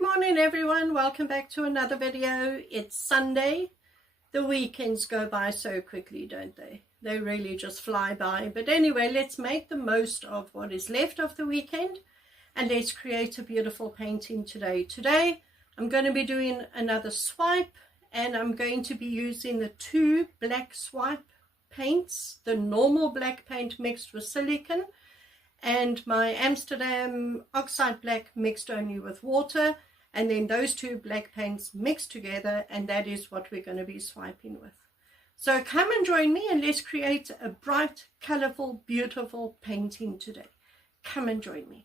Good morning everyone, welcome back to another video. It's Sunday. The weekends go by so quickly, don't they? They really just fly by. But anyway, let's make the most of what is left of the weekend and let's create a beautiful painting today. Today I'm going to be doing another swipe and I'm going to be using the two black swipe paints, the normal black paint mixed with silicone, and my Amsterdam oxide black mixed only with water, and then those two black paints mixed together, and that is what we're going to be swiping with. So come and join me and let's create a bright, colorful, beautiful painting today. Come and join me.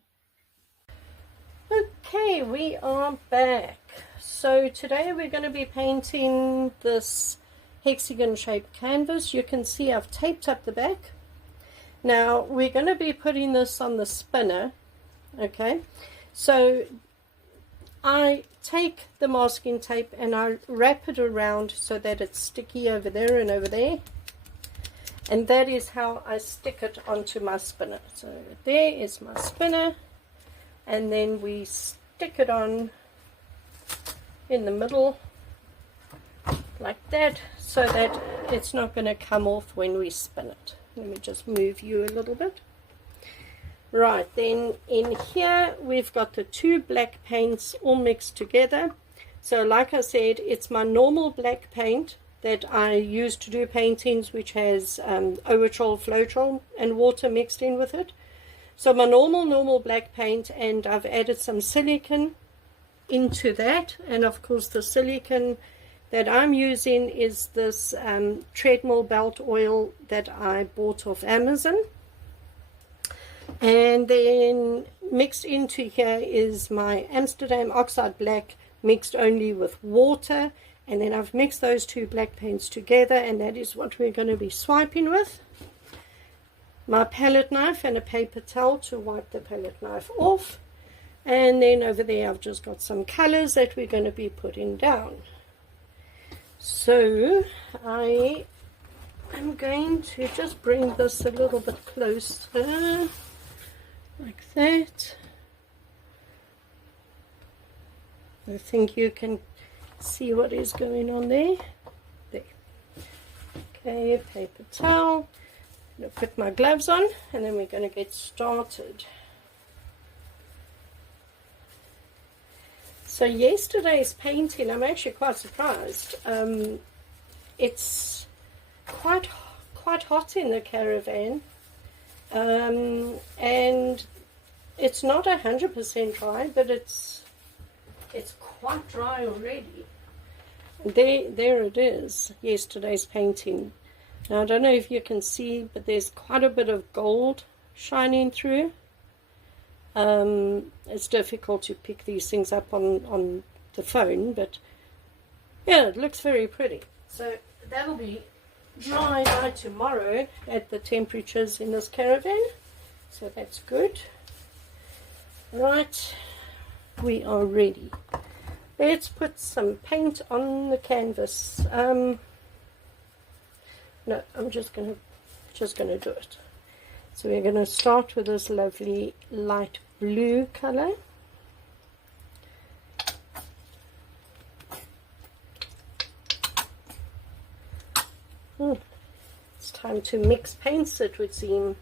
Okay, we are back. So today we're going to be painting this hexagon shaped canvas. You can see I've taped up the back. Now we're going to be putting this on the spinner. Okay, so I take the masking tape and I wrap it around so that it's sticky over there and over there, and that is how I stick it onto my spinner. So there is my spinner, and then we stick it on in the middle like that so that it's not going to come off when we spin it. Let me just move you a little bit. Right, then in here we've got the two black paints all mixed together. So like I said, it's my normal black paint that I use to do paintings, which has Owatrol, Floetrol and water mixed in with it. So my normal black paint, and I've added some silicone into that, and of course the silicone that I'm using is this treadmill belt oil that I bought off Amazon. And then mixed into here is my Amsterdam oxide black mixed only with water, and then I've mixed those two black paints together, and that is what we're going to be swiping with. My palette knife and a paper towel to wipe the palette knife off, and then over there I've just got some colors that we're going to be putting down. So I am going to just bring this a little bit closer, like that. I think you can see what is going on there. There. Okay, paper towel. I'm going to put my gloves on and then we're going to get started. So yesterday's painting, I'm actually quite surprised. It's quite hot in the caravan, and it's not 100% dry, but it's quite dry already. There it is, yesterday's painting. Now I don't know if you can see, but there's quite a bit of gold shining through. It's difficult to pick these things up on the phone, but yeah, it looks very pretty. So that'll be dry by tomorrow at the temperatures in this caravan, so that's good. Right, we are ready. Let's put some paint on the canvas. No, I'm just gonna do it. So we're going to start with this lovely light blue color. It's time to mix paints, it would seem.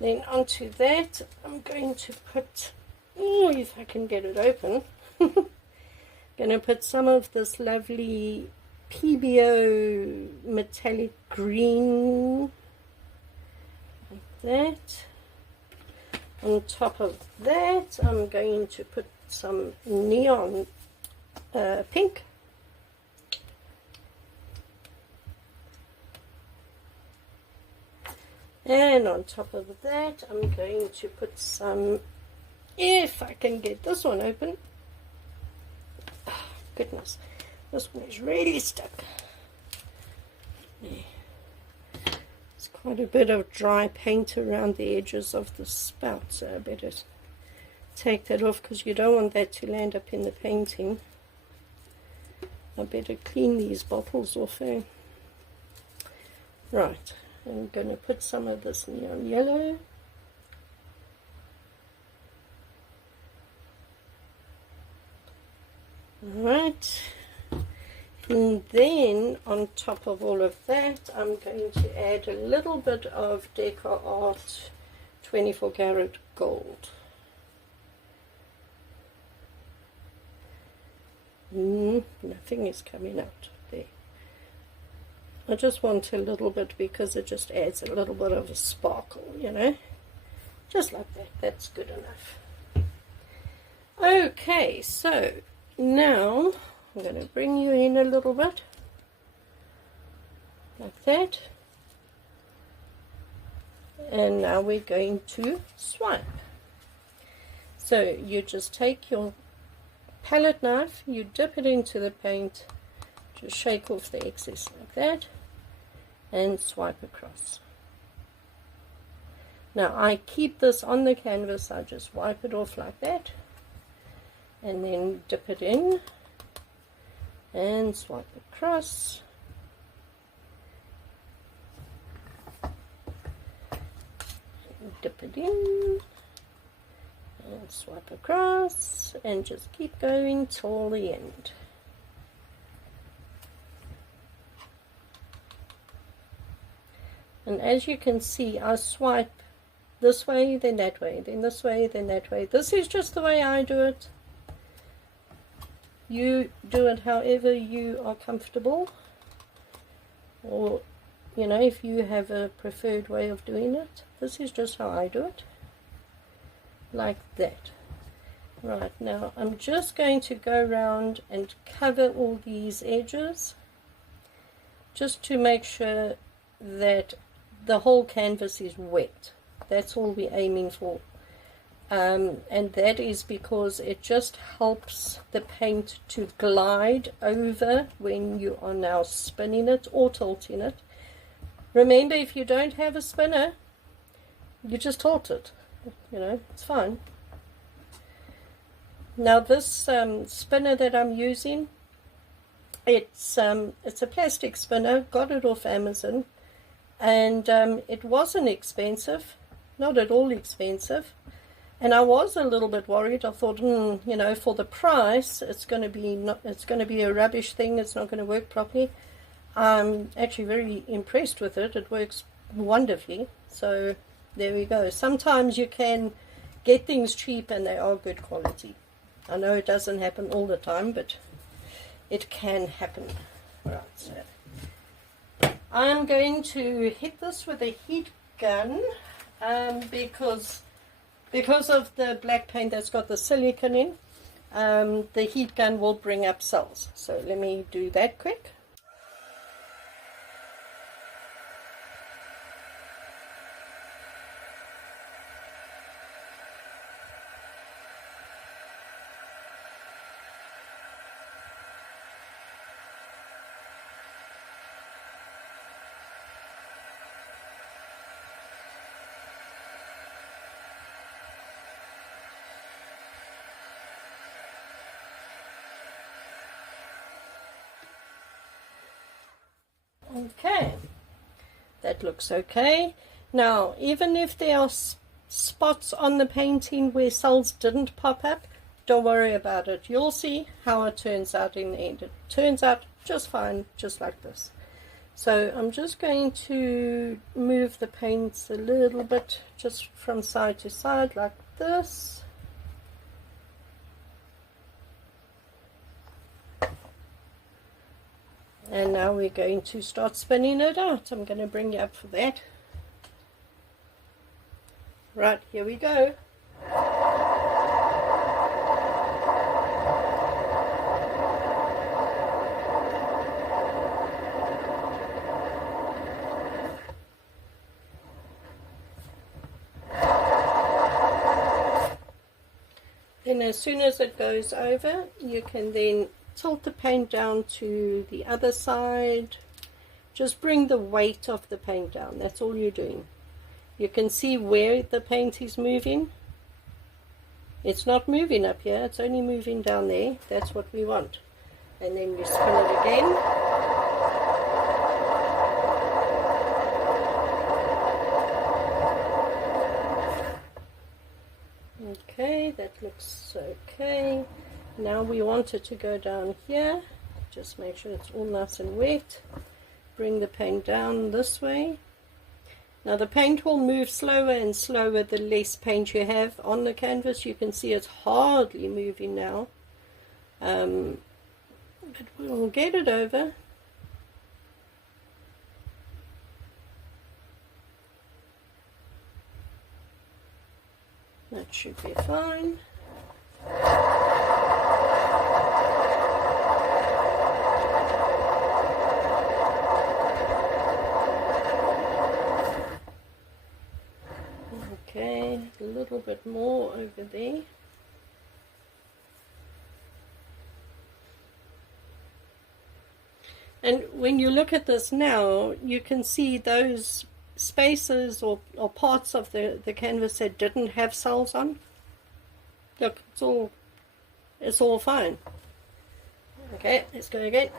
Then onto that I'm going to put, if I can get it open, going to put some of this lovely PBO metallic green, that. On top of that I'm going to put some neon pink, and on top of that I'm going to put some, if I can get this one open, oh, goodness, this one is really stuck. There. Quite a bit of dry paint around the edges of the spout, so I better take that off because you don't want that to land up in the painting. I better clean these bottles off there. Right, I'm going to put some of this neon yellow. Right, and then on top of all of that, I'm going to add a little bit of Deco Art 24 karat gold. Nothing is coming out there. I just want a little bit because it just adds a little bit of a sparkle, you know, just like that. That's good enough. Okay, so now I'm going to bring you in a little bit like that, and now we're going to swipe. So you just take your palette knife, you dip it into the paint, just shake off the excess like that, and swipe across. Now I keep this on the canvas, I just wipe it off like that, and then dip it in, and swipe across. Dip it in, and swipe across, and just keep going till the end. And as you can see, I swipe this way, then that way, then this way, then that way. This is just the way I do it. You do it however you are comfortable, or you know, if you have a preferred way of doing it. This is just how I do it, like that. Right, now I'm just going to go around and cover all these edges just to make sure that the whole canvas is wet. That's all we're aiming for, and that is because it just helps the paint to glide over when you are now spinning it or tilting it. Remember, if you don't have a spinner, you just tilt it, you know, it's fine. Now this spinner that I'm using, it's a plastic spinner, got it off Amazon, and it wasn't expensive, not at all expensive, and I was a little bit worried. I thought, you know, for the price, it's going to be a rubbish thing, it's not going to work properly. I'm actually very impressed with it. It works wonderfully. So there we go. Sometimes you can get things cheap and they are good quality. I know it doesn't happen all the time, but it can happen. Right, so I'm going to hit this with a heat gun because of the black paint that's got the silicone in. The heat gun will bring up cells. So let me do that quick. Okay, that looks okay. Now, even if there are spots on the painting where cells didn't pop up, don't worry about it. You'll see how it turns out in the end. It turns out just fine, just like this. So I'm just going to move the paints a little bit, just from side to side like this. And now we're going to start spinning it out. I'm going to bring you up for that. Right, here we go. Then as soon as it goes over, you can then tilt the paint down to the other side. Just bring the weight of the paint down. That's all you're doing. You can see where the paint is moving. It's not moving up here, it's only moving down there. That's what we want. And then you spin it again. Okay, that looks okay. Now we want it to go down here. Just make sure it's all nice and wet. Bring the paint down this way. Now the paint will move slower and slower the less paint you have on the canvas. You can see it's hardly moving now. But we'll get it over. That should be fine. Okay, a little bit more over there. And when you look at this now, you can see those spaces or parts of the canvas that didn't have cells on. Look, it's all fine. Okay, let's go again.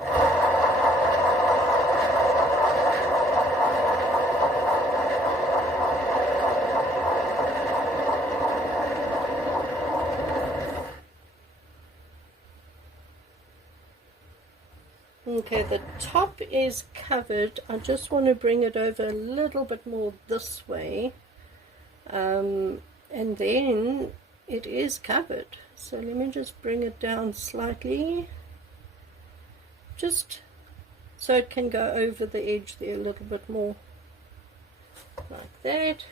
Okay, the top is covered. I just want to bring it over a little bit more this way, and then it is covered. So let me just bring it down slightly, just so it can go over the edge there a little bit more, like that.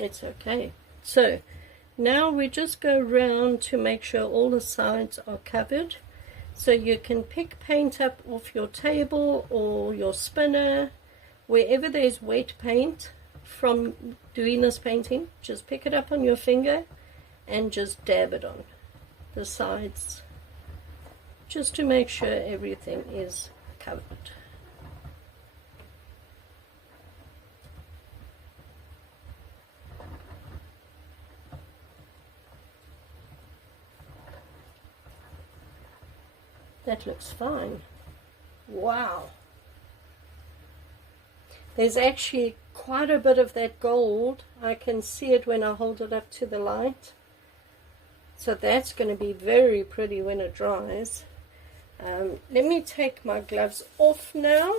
It's okay. So now we just go around to make sure all the sides are covered. So you can pick paint up off your table or your spinner, wherever there's wet paint from doing this painting. Just pick it up on your finger and just dab it on the sides, just to make sure everything is covered. That looks fine. Wow. There's actually quite a bit of that gold. I can see it when I hold it up to the light. So that's going to be very pretty when it dries. Let me take my gloves off now.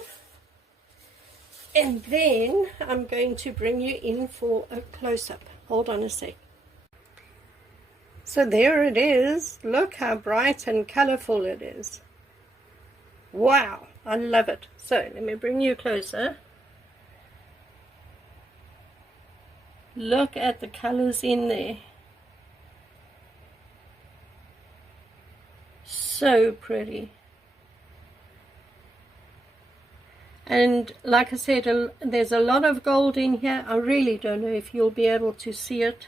And then I'm going to bring you in for a close-up. Hold on a sec. So there it is. Look how bright and colorful it is. Wow, I love it. So let me bring you closer. Look at the colors in there. So pretty. And like I said, there's a lot of gold in here. I really don't know if you'll be able to see it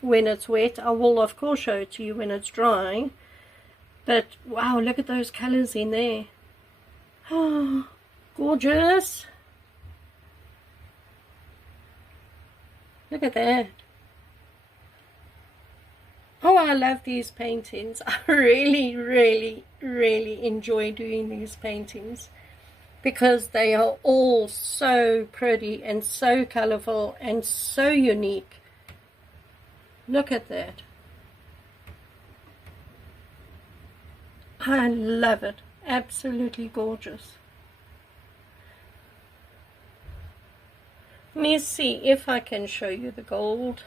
when it's wet. I will of course show it to you when it's drying, but wow, look at those colors in there. Oh, gorgeous. Look at that. Oh, I love these paintings. I really enjoy doing these paintings because they are all so pretty and so colorful and so unique. Look at that. I love it. Absolutely gorgeous. Let me see if I can show you the gold.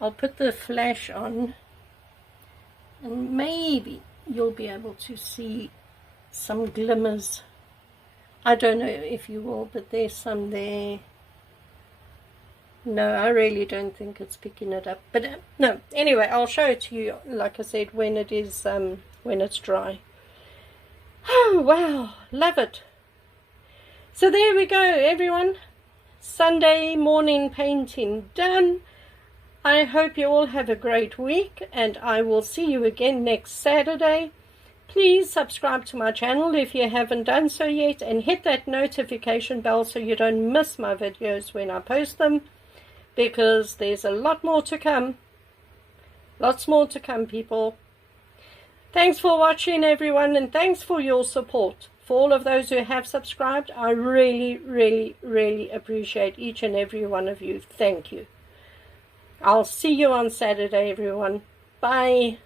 I'll put the flash on and maybe you'll be able to see some glimmers. I don't know if you will, but there's some there. No, I really don't think it's picking it up. But no, anyway, I'll show it to you, like I said, when it is, when it's dry. Oh, wow, love it. So there we go, everyone. Sunday morning painting done. I hope you all have a great week, and I will see you again next Saturday. Please subscribe to my channel if you haven't done so yet, and hit that notification bell so you don't miss my videos when I post them, because there's a lot more to come. Lots more to come, people. Thanks for watching, everyone, and thanks for your support. For all of those who have subscribed, I really, really, really appreciate each and every one of you. Thank you. I'll see you on Saturday, everyone. Bye.